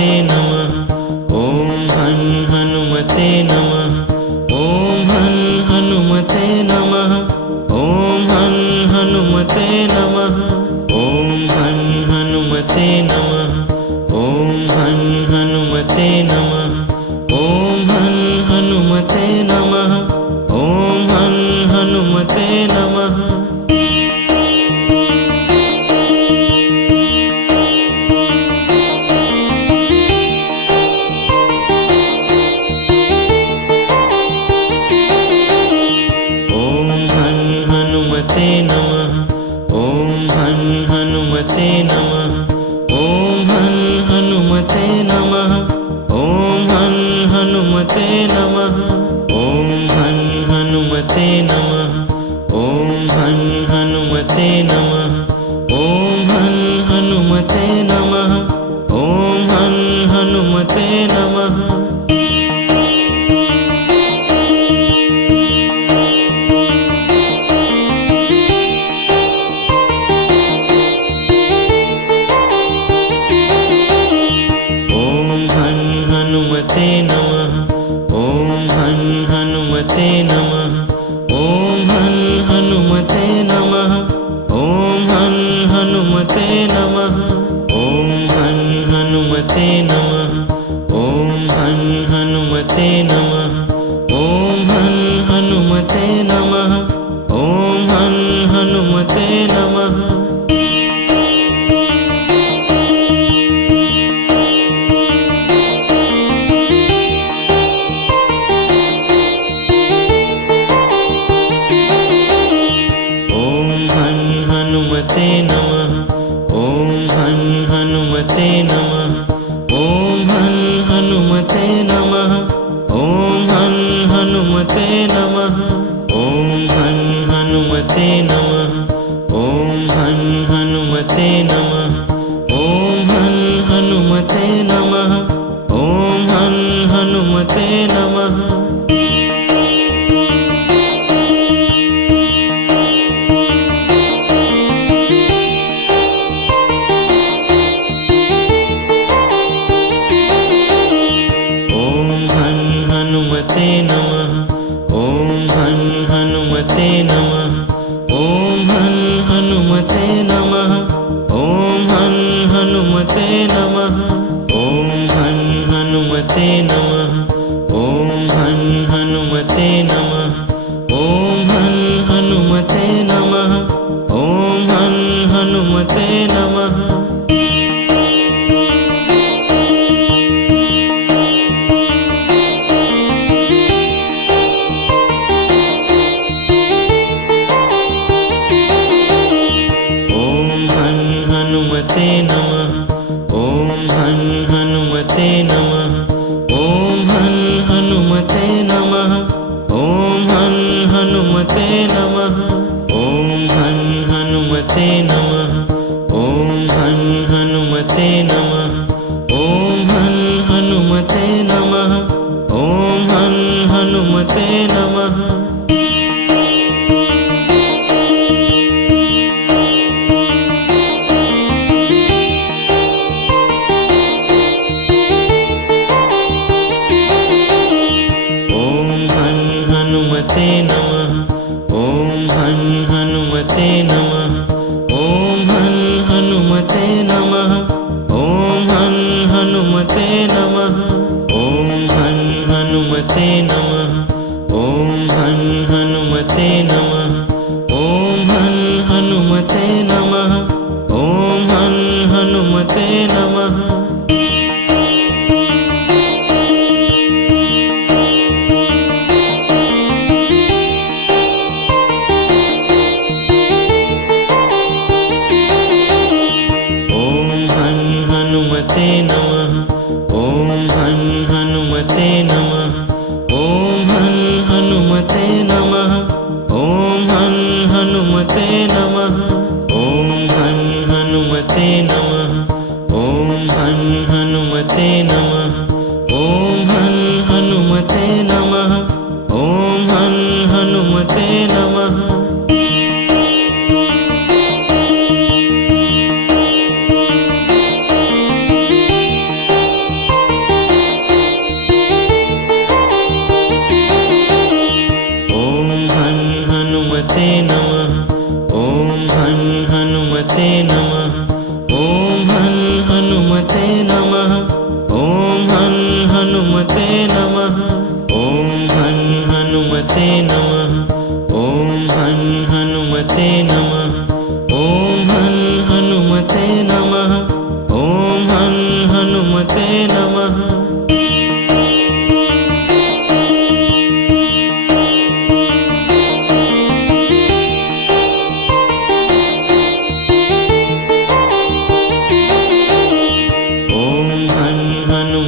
हनुमते नमः। ॐ हन् हनुमते नमः। ॐ हन् हनुमते नमः। ॐ हन् हनुमते नमः। ॐ हन् हनुमते नमः। ॐ हन् हनुमते नमः। ॐ हन् हनुमते नमः। ॐ हन् हनुमते नमः। हनुमते नमः। ॐ हन् हनुमते नमः। ॐ हन् हनुमते नमः। ॐ हन् हनुमते नमः। ॐ हन् हनुमते नमः। ॐ हन् हनुमते नमः। ॐ हन् हनुमते नमः। ॐ हन् हनुमते नमः। हनुमते नमः। ॐ हन् हनुमते नमः। ॐ हन् हनुमते नमः। ॐ हन् हनुमते नमः। ॐ हन् हनुमते नमः। ॐ हन् हनुमते नमः। ॐ हन् हनुमते नमः। ॐ हन् हनुमते नमः। हनुमते नमः। ॐ हन् हनुमते नमः। ॐ हन् हनुमते नमः। ॐ हन् हनुमते नमः। ॐ हन् हनुमते नमः। ॐ हन् हनुमते नमः। ॐ हन् हनुमते नमः। ॐ हन् हनुमते नमः। हनुमते नमः। ॐ हन् हनुमते नमः। ॐ हन् हनुमते नमः। ॐ हन् हनुमते नमः। ॐ हन् हनुमते नमः। ॐ हन् हनुमते नमः। ॐ हन् हनुमते नमः। ॐ हन् हनुमते नमः। हनुमते नमः। ॐ हन् हनुमते नमः। ॐ हन् हनुमते नमः। ॐ हन् हनुमते नमः। ॐ हन् हनुमते नमः। ॐ हन् हनुमते नमः। ॐ हन् हनुमते नमः। ॐ हन् हनुमते नमः। हनुमते नमः। ॐ हन् हनुमते नमः। ॐ हन् हनुमते नमः। ॐ हन् हनुमते नमः। ॐ हन् हनुमते नमः। ॐ हन् हनुमते नमः। ॐ हन् हनुमते नमः। ॐ हन् हनुमते नमः। हनुमते नमः। ॐ हन् हनुमते नमः। ॐ हन् हनुमते नमः। ॐ हन् हनुमते नमः। ॐ हन् हनुमते नमः। ॐ हन् हनुमते नमः। ॐ हन् हनुमते नमः। ॐ हन् हनुमते नमः।